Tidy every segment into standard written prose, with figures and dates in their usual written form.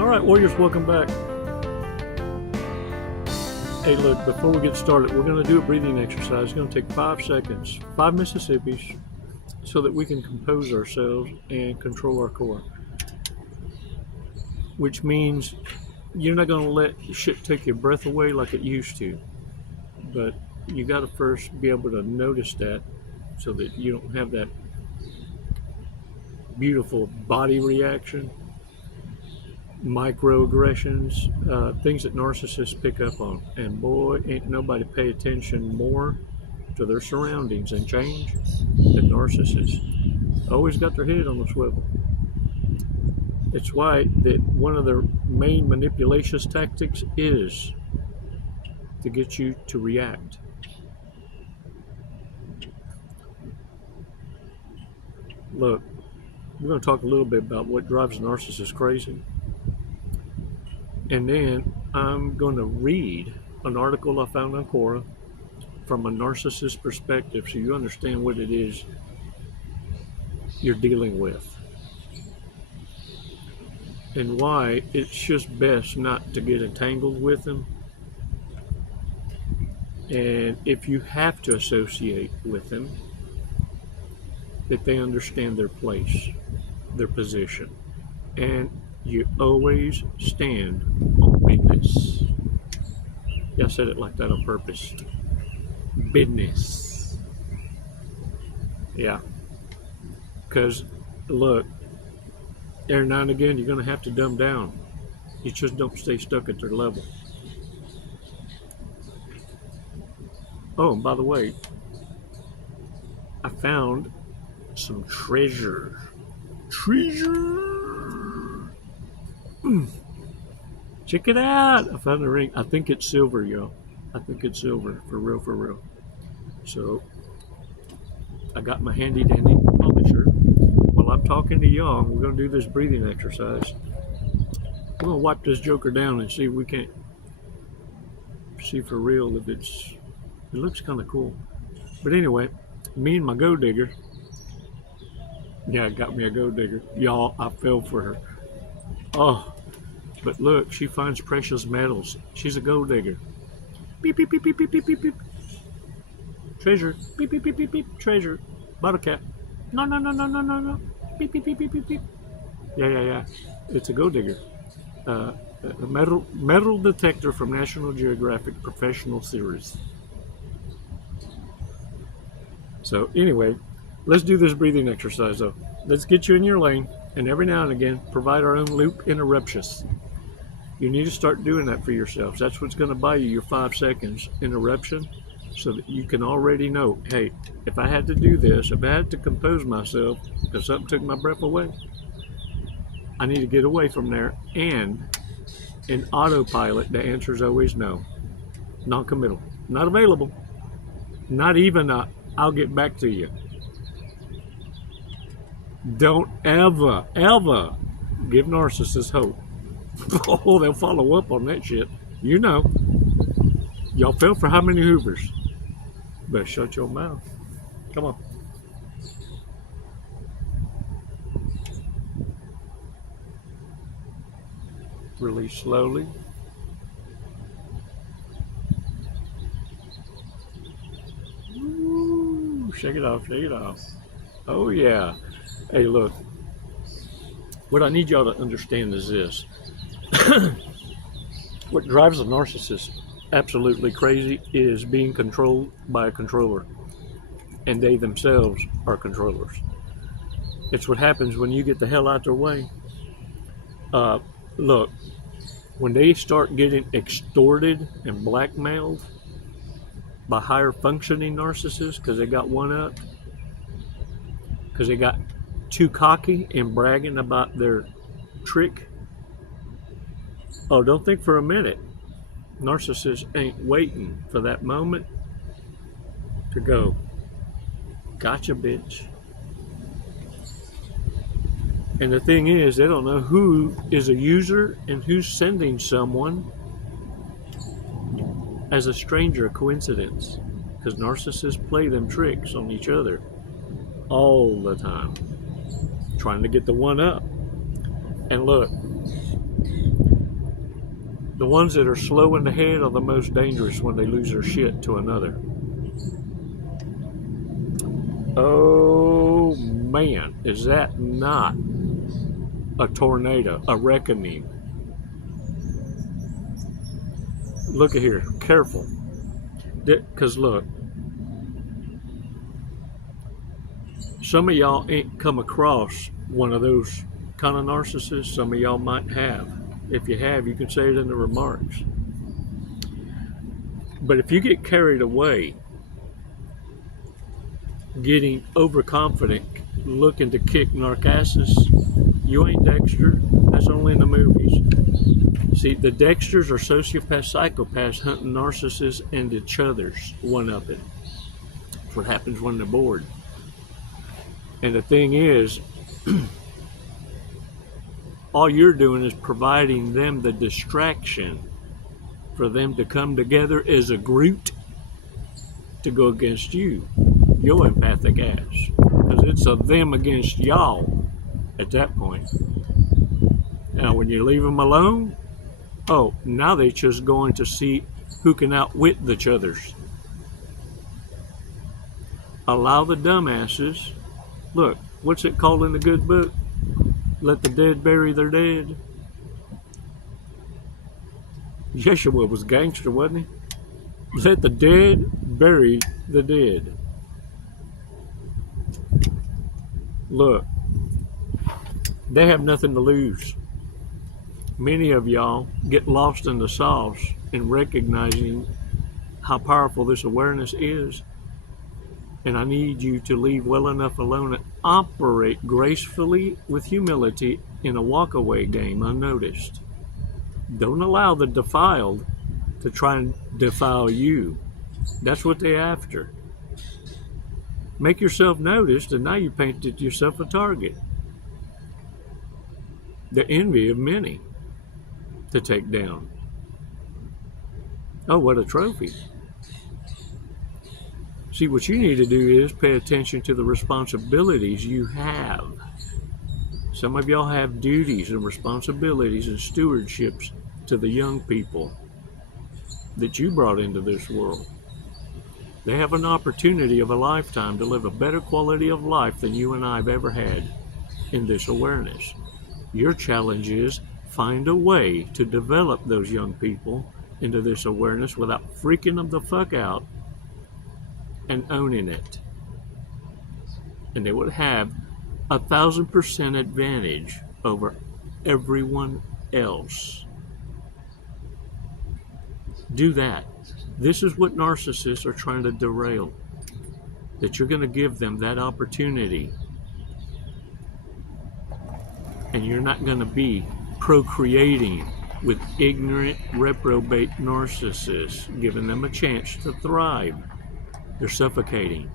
All right, Warriors, welcome back. Hey, look, before we get started, we're going to do a breathing exercise. It's going to take 5 seconds, 5 Mississippis, so that we can compose ourselves and control our core. Which means you're not going to let shit take your breath away like it used to. But you got to first be able to notice that so that you don't have that beautiful body reaction, microaggressions, things that narcissists pick up on. And boy, ain't nobody pay attention more to their surroundings and change than narcissists. Always got their head on the swivel. It's why that one of their main manipulation tactics is to get you to react. Look, we're going to talk a little bit about what drives a narcissist crazy. And then I'm going to read an article I found on Quora from a narcissist perspective so you understand what it is you're dealing with and why it's just best not to get entangled with them. And if you have to associate with them, that they understand their place, their position, and you always stand on business. Yeah, I said it like that on purpose. Business. Yeah. Because, look, every now and again, you're going to have to dumb down. You just don't stay stuck at their level. Oh, and by the way, I found some treasure. Check it out. I found a ring. I think it's silver, y'all. I think it's silver. For real. So, I got my handy dandy polisher. While I'm talking to y'all, we're going to do this breathing exercise. We're going to wipe this joker down and see if we can't see for real if it looks kind of cool. But anyway, me and my gold digger. Yeah, I got me a gold digger. Y'all, I fell for her. Oh, but look, she finds precious metals. She's a gold digger. Beep, beep, beep, beep, beep, beep, beep, beep. Treasure. Beep, beep, beep, beep, beep. Treasure. Bottle cap. No. Beep, beep, beep, beep, beep, beep. Yeah. It's a gold digger. A metal detector from National Geographic Professional Series. So anyway, let's do this breathing exercise though. Let's get you in your lane, and every now and again, provide our own loop interruptions. You need to start doing that for yourselves. That's what's going to buy you your 5 seconds interruption, so that you can already know, hey, if I had to do this, if I had to compose myself because something took my breath away, I need to get away from there. And in autopilot, the answer is always no. Non-committal. Not available. Not even I'll get back to you. Don't ever give narcissists hope. Oh, they'll follow up on that shit. You know. Y'all fell for how many Hoovers? Better shut your mouth. Come on. Release slowly. Ooh, shake it off. Oh, yeah. Hey, look. What I need y'all to understand is this. What drives a narcissist absolutely crazy is being controlled by a controller. And they themselves are controllers. It's what happens when you get the hell out their way. Look, when they start getting extorted and blackmailed by higher functioning narcissists because they got one up, because they got too cocky and bragging about their trick. Oh, don't think for a minute. Narcissists ain't waiting for that moment to go, gotcha, bitch. And the thing is, they don't know who is a user and who's sending someone as a stranger, a coincidence. Because narcissists play them tricks on each other all the time, trying to get the one up. And look, The ones that are slow in the head are the most dangerous when they lose their shit to another. Oh man, is that not a tornado, a reckoning? Look at here, careful. Because look, some of y'all ain't come across one of those kind of narcissists. Some of y'all might have. If you have, you can say it in the remarks. But if you get carried away, getting overconfident, looking to kick Narcissist, you ain't Dexter. That's only in the movies. See, the Dexters are sociopaths, psychopaths hunting narcissists and each other's one-upping. That's what happens when they're bored. And the thing is, all you're doing is providing them the distraction for them to come together as a group to go against you, your empathic ass. Because it's a them against y'all at that point. Now, when you leave them alone, oh, now they're just going to see who can outwit each others. Allow the dumbasses. Look, what's it called in the good book? Let the dead bury their dead. Yeshua was gangster, wasn't he? Let the dead bury the dead. Look, they have nothing to lose. Many of y'all get lost in the sauce in recognizing how powerful this awareness is. And I need you to leave well enough alone and operate gracefully with humility in a walk-away game unnoticed. Don't allow the defiled to try and defile you. That's what they're after. Make yourself noticed, and now you painted yourself a target. The envy of many to take down. Oh, what a trophy. See, what you need to do is pay attention to the responsibilities you have. Some of y'all have duties and responsibilities and stewardships to the young people that you brought into this world. They have an opportunity of a lifetime to live a better quality of life than you and I have ever had in this awareness. Your challenge is find a way to develop those young people into this awareness without freaking them the fuck out and owning it. And they would have 1,000% advantage over everyone else. Do that. This is what narcissists are trying to derail. That you're going to give them that opportunity. And you're not going to be procreating with ignorant, reprobate narcissists, giving them a chance to thrive. They're suffocating.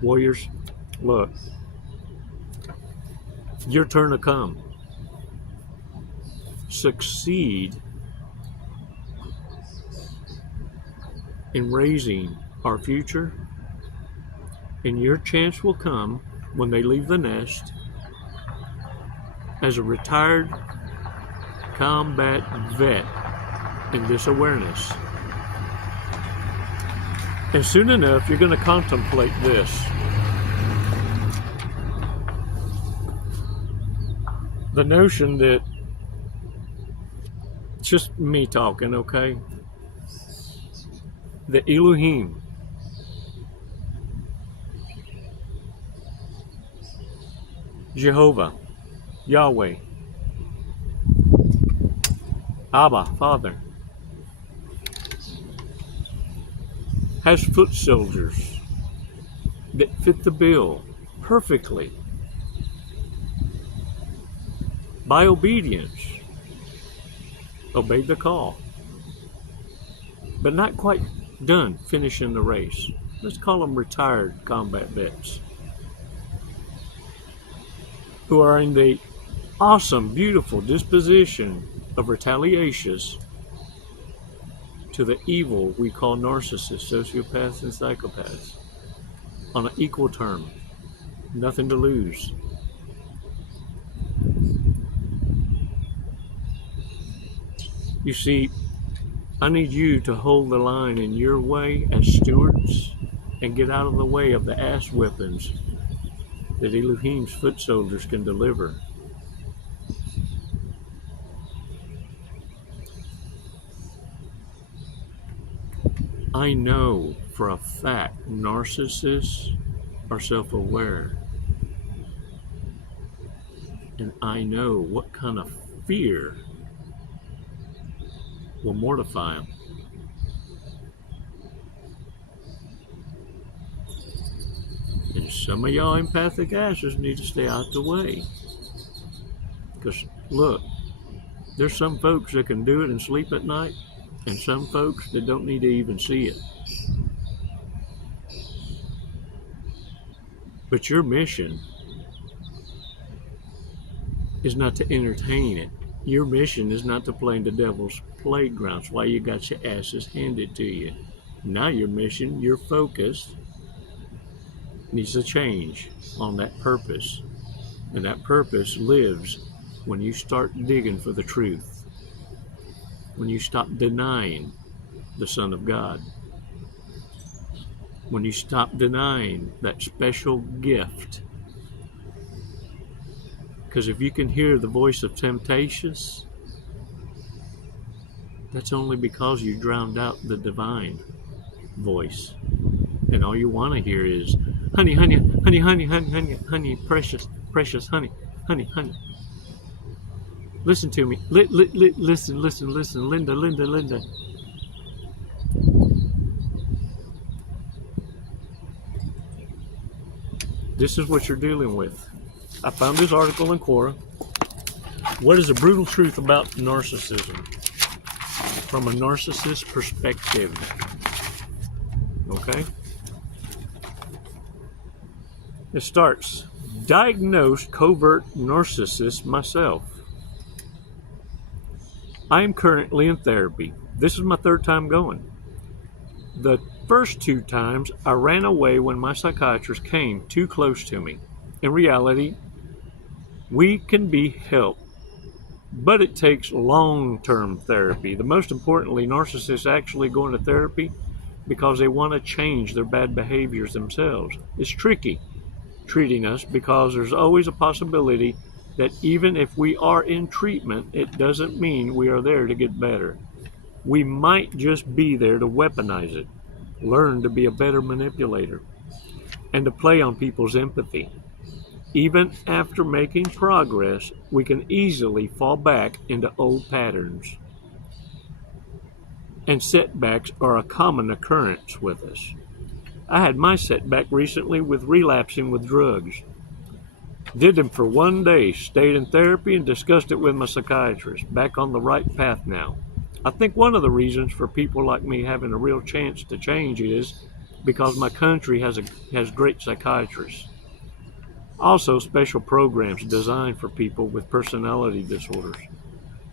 Warriors, look. Your turn to come. Succeed in raising our future, and your chance will come when they leave the nest as a retired combat vet in this awareness. And soon enough, you're going to contemplate this. The notion that, it's just me talking, okay? The Elohim, Jehovah, Yahweh, Abba, Father, has foot soldiers that fit the bill perfectly by obedience. Obeyed the call, but not quite done finishing the race. Let's call them retired combat vets who are in the awesome, beautiful disposition of retaliations to the evil we call narcissists, sociopaths, and psychopaths on an equal term. Nothing to lose. You see, I need you to hold the line in your way as stewards and get out of the way of the ass whippings that Elohim's foot soldiers can deliver. I know for a fact narcissists are self-aware. And I know what kind of fear will mortify them. And some of y'all empathic asses need to stay out the way. Because, look, there's some folks that can do it and sleep at night, and some folks that don't need to even see it. But your mission is not to entertain it. Your mission is not to play in the devil's playground. That's why you got your asses handed to you. Now your mission, your focus, needs to change on that purpose. And that purpose lives when you start digging for the truth. When you stop denying the Son of God. When you stop denying that special gift. Because if you can hear the voice of temptations, that's only because you drowned out the divine voice. And all you want to hear is, honey, honey, honey, honey, honey, honey, honey, precious, precious, honey, honey, honey. Listen to me. Listen, listen, listen. Linda, Linda, Linda. This is what you're dealing with. I found this article in Quora. What is the brutal truth about narcissism? From a narcissist perspective. Okay? It starts, diagnosed covert narcissist myself. I am currently in therapy. This is my third time going. The first 2 times, I ran away when my psychiatrist came too close to me. In reality, we can be helped, but it takes long-term therapy. The most importantly, narcissists actually go into therapy because they want to change their bad behaviors themselves. It's tricky treating us because there's always a possibility that even if we are in treatment, it doesn't mean we are there to get better. We might just be there to weaponize it, learn to be a better manipulator, and to play on people's empathy. Even after making progress, we can easily fall back into old patterns. And setbacks are a common occurrence with us. I had my setback recently with relapsing with drugs. Did them for 1 day, stayed in therapy and discussed it with my psychiatrist. Back on the right path now. I think one of the reasons for people like me having a real chance to change is because my country has great psychiatrists. Also, special programs designed for people with personality disorders.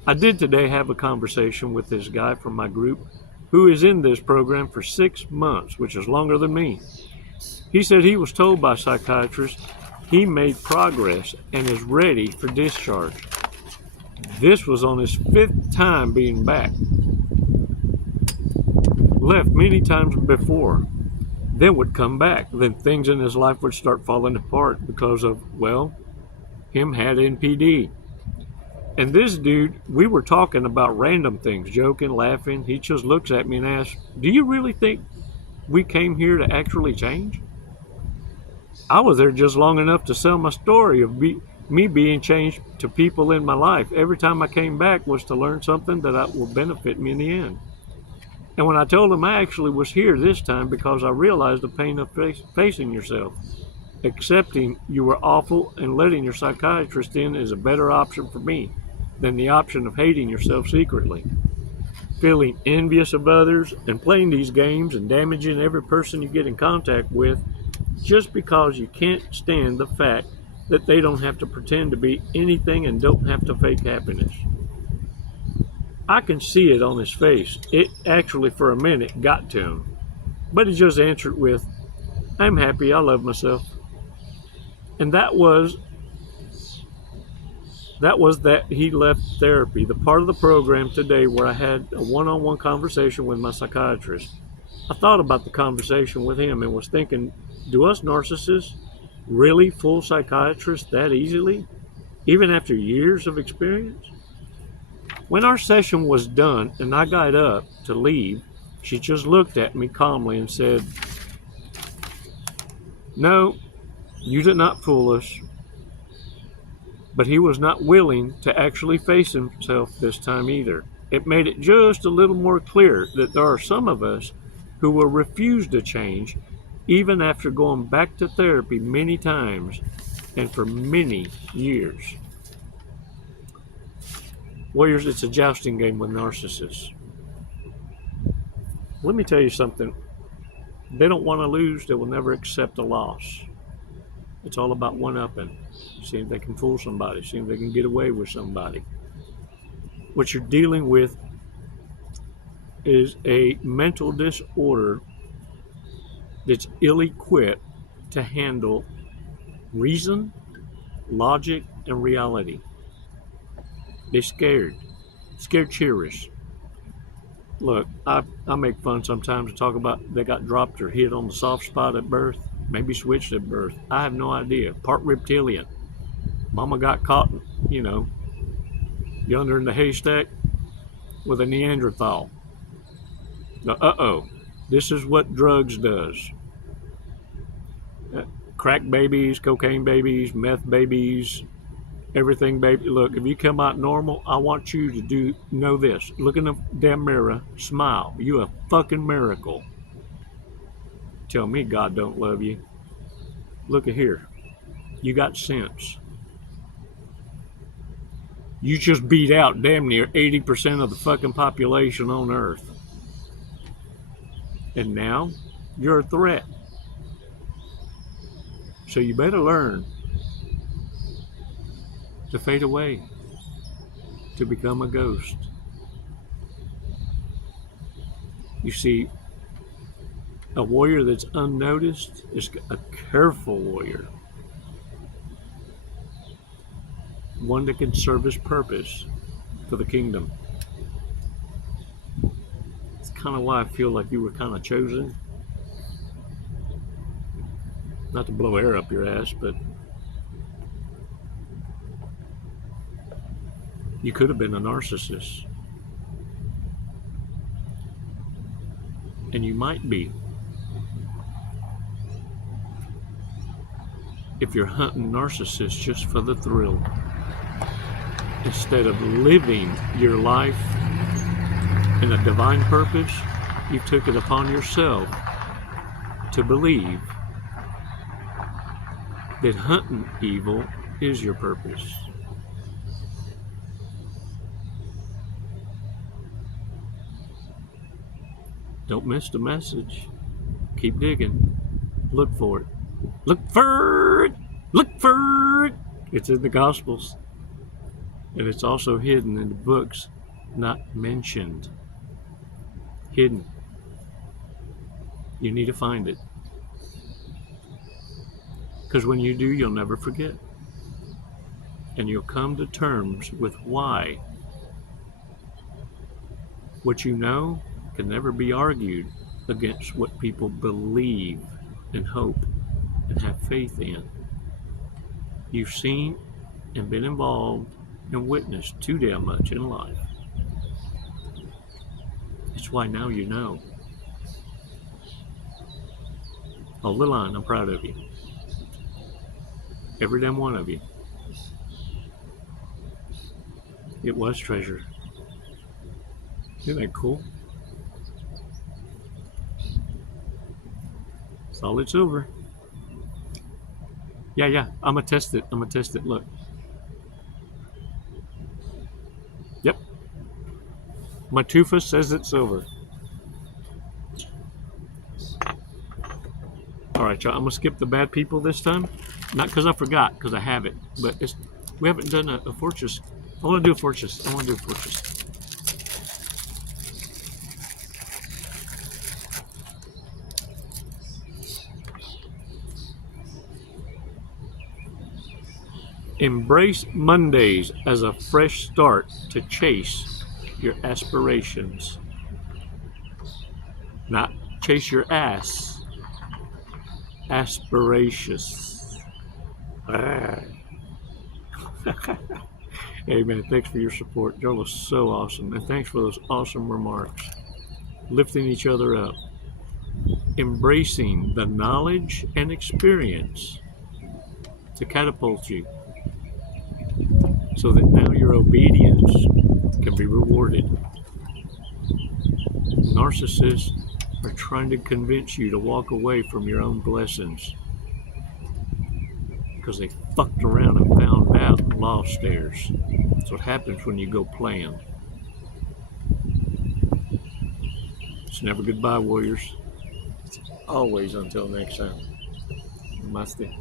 I did today have a conversation with this guy from my group who is in this program for 6 months, which is longer than me. He said he was told by psychiatrists he made progress and is ready for discharge. This was on his 5th time being back. Left many times before. Then would come back. Then things in his life would start falling apart because of, well, him had NPD. And this dude, we were talking about random things, joking, laughing. He just looks at me and asks, do you really think we came here to actually change? I was there just long enough to sell my story of me being changed to people in my life. Every time I came back was to learn something that will benefit me in the end. And when I told him I actually was here this time because I realized the pain of facing yourself, accepting you were awful and letting your psychiatrist in is a better option for me than the option of hating yourself secretly, feeling envious of others and playing these games and damaging every person you get in contact with just because you can't stand the fact that they don't have to pretend to be anything and don't have to fake happiness. I can see it on his face. It actually, for a minute, got to him. But he just answered with, I'm happy, I love myself. And that was That was that he left therapy, the part of the program today where I had a one-on-one conversation with my psychiatrist. I thought about the conversation with him and was thinking, do us narcissists really fool psychiatrists that easily, even after years of experience? When our session was done and I got up to leave, she just looked at me calmly and said, "No, you did not fool us." But he was not willing to actually face himself this time either. It made it just a little more clear that there are some of us who will refuse to change even after going back to therapy many times and for many years. Warriors, it's a jousting game with narcissists. Let me tell you something. They don't want to lose. They will never accept a loss. It's all about one-upping. See if they can fool somebody. See if they can get away with somebody. What you're dealing with is a mental disorder that's ill-equipped to handle reason, logic, and reality. They're scared cheerish. Look, I make fun sometimes to talk about they got dropped or hit on the soft spot at birth, maybe switched at birth. I have no idea. Part reptilian. Mama got caught, yonder in the haystack with a Neanderthal. Now, this is what drugs does. Crack babies, cocaine babies, meth babies, everything baby. Look, if you come out normal, I want you to know this. Look in the damn mirror, smile. You a fucking miracle. Tell me God don't love you. Look at here. You got sense. You just beat out damn near 80% of the fucking population on Earth. And now you're a threat. So you better learn to fade away, to become a ghost. You see, a warrior that's unnoticed is a careful warrior. One that can serve his purpose for the kingdom. It's kind of why I feel like you were kind of chosen. Not to blow air up your ass, but you could have been a narcissist. And you might be. If you're hunting narcissists just for the thrill, instead of living your life in a divine purpose, you took it upon yourself to believe that hunting evil is your purpose. Don't miss the message. Keep digging. Look for it. Look for it. Look for it. It's in the Gospels. And it's also hidden in the books, not mentioned. Hidden. You need to find it. Because when you do, you'll never forget. And you'll come to terms with why. What you know can never be argued against what people believe and hope and have faith in. You've seen and been involved and witnessed too damn much in life. It's why now you know. Hold the line, I'm proud of you. Every damn one of you. It was treasure. Isn't that cool? Solid silver. Yeah, I'm gonna test it. Look. Yep. My tufa says it's silver. Alright, y'all, I'm gonna skip the bad people this time. Not because I forgot, because I have it. But we haven't done a fortress. I want to do a fortress. Embrace Mondays as a fresh start to chase your aspirations. Not chase your ass. Aspirations. Ah. Hey man, thanks for your support. Y'all was so awesome. And thanks for those awesome remarks. Lifting each other up. Embracing the knowledge and experience to catapult you so that now your obedience can be rewarded. Narcissists are trying to convince you to walk away from your own blessings because they fucked around and found out and lost theirs. That's what happens when you go playing. It's never goodbye, warriors. It's always until next time. Namaste.